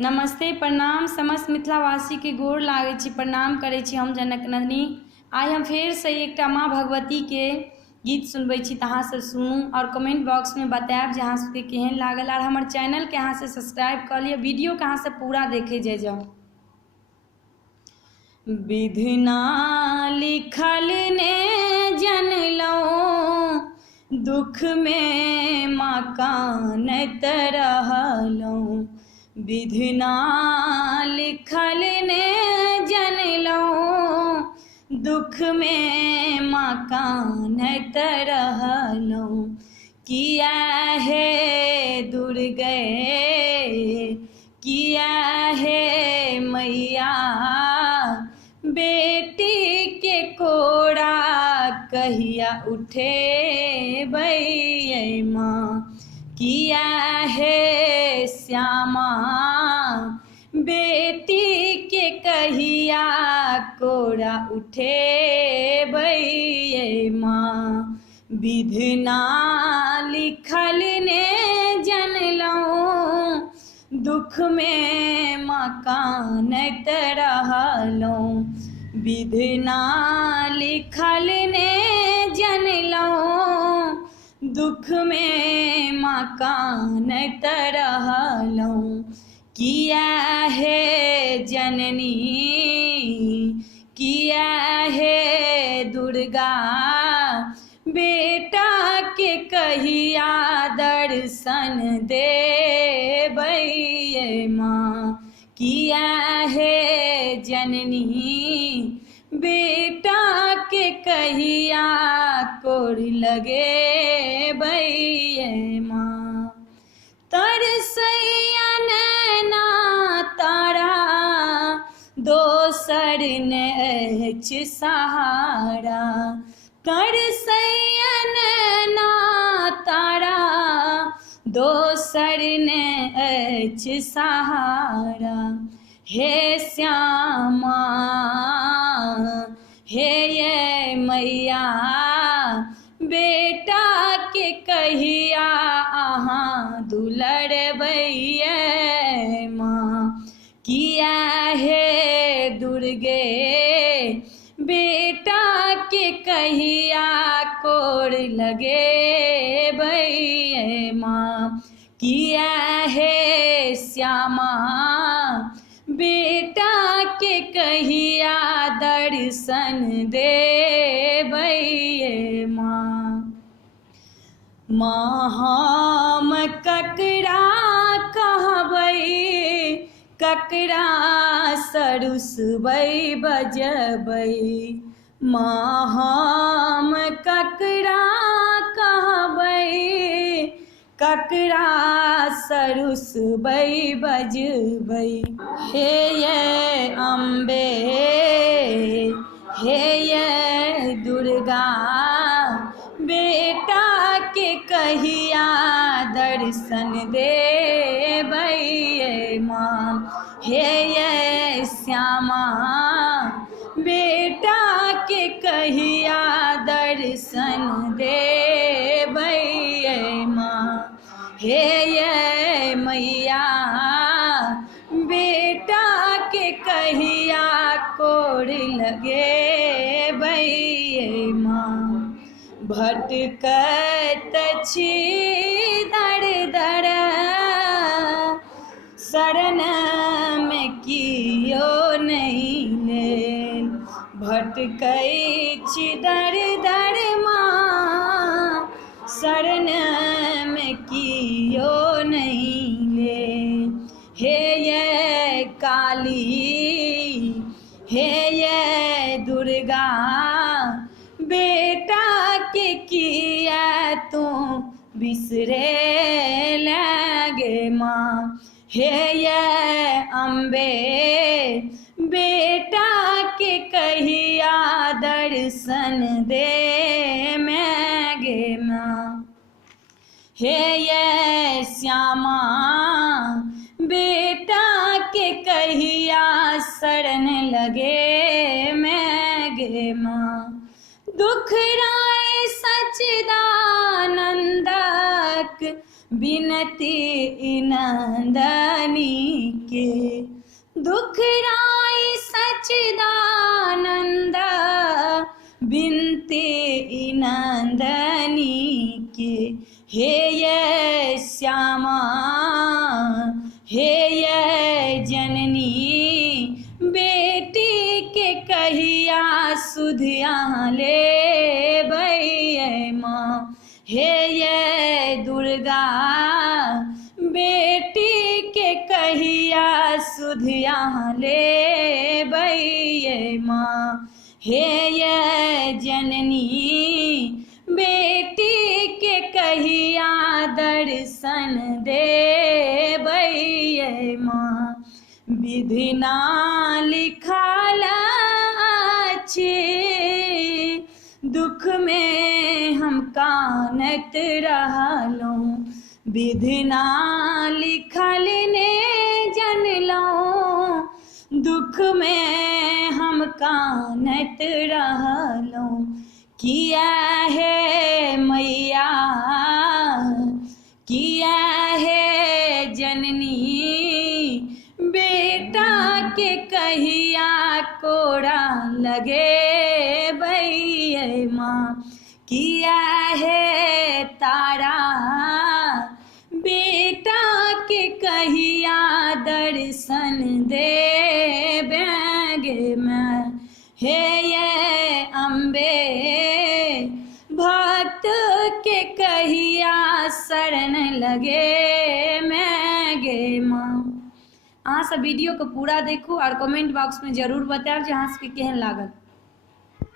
नमस्ते प्रणाम समस्त मिथिलावासी के गोर लागै छी, प्रणाम करै छी हम जनक नंदिनी। आइ हम फेर से एकटा माँ भगवती के गीत सुनबै छी, अहाँ सब सुनू और कमेंट बॉक्स में बतायब जे अहाँ सबके केहन लागल। और हमर चैनल के अहाँ से सब्सक्राइब कर लिअ, वीडियो के अहाँ से पूरा देखे जाओ। विधना लिखल ने जनलौं, दुख में माँ कानत रहलौं। विधना लिखल ने जनलौं, दुख में माँ कानत रहलौं। किया हे दुर्गे, किया हे मैया, बेटी के कोड़ा कहिया उठे बैये माँ। किया हे श्यामा, बेटी के कहिया कोड़ा उठे बैये माँ। विधना लिखल ने जनलौं, दुख में माँ कानत रहलौं। विधना लिखल ने जनलौं, दुख में माँ कानत रहलौं। किया हे जननी, किया हे दुर्गा, बेटा के कहिया दर्शन देबै माँ। किया हे जननी, बेटा के कहिया कोड़ लगे बैये माँ। तरसैया नैना तारा, दोसर ने अछि सहारा। तरसैया नैना तारा, दोसर ने अछि सहारा। हे श्यामा, हे ये मैया, बेटा के कहिया अहाँ दुलरबै माँ। किया हे दुर्गे, बेटा के कहिया कोड़ लगे बैये माँ। किया हे श्यामा, बेटा के कहिया दर्शन देबै माँ। माँ हम ककरा कहबै, ककरा सरुसबै बजबै। माँ हम ककरा कहबै, ककरा सरुसबै बजबै। हे ये अम्बे, हे ये दुर्गा, बेटा के कहिया दर्शन देबै माँ। हे ये श्यामा, बेटा के कहिया दर्शन देबै माँ। हे ये मैया, बेटा के कहिया कोड़ लगे बैये माँ। भटकत छी दर दर, शरण में कियो नहीं लेल। भटकै छी दर दर माँ, शरण में कियो नहीं लेल। हे ये काली, हे ये दुर्गा, बेटा के किया तू बिसरे लगे माँ। हे ये अम्बे, बेटा के कहिया दर्शन दे मैगे माँ। हे ये श्यामा, बेटा के कहिया शरण लगे मैगे माँ। दुखराय सच्चिदानंदक बिन बिनती नंदनी के दुखराई सच्चिदानंद बिनती नंदनी के हे ये श्यामा हे ये जननी बेटी के कहिया सुधिया ले भैया माँ हे ये दुर्गा बेटी के कहिया सुधिया ले भैया माँ हे ये जननी बेटी के कहिया दर्शन दे भैया माँ विधि ना लिखल अच्छे दुख में हम कानत रहलों विधि ना लिखल ने जनलों दुख में हम कानत रहलों किया है मैया किया है जननी बेटा के कहिया कोड़ा लगे भैया माँ किया है तारा बेटा के कहिया दर्शन दे बैगे मैं हे ये अम्बे भक्त के कहिया शरण लगे मैं गे माँ। अहाँ सब वीडियो को पूरा देखू और कमेंट बॉक्स में जरूर बताएब जे अहाँ सबके केहन लागल।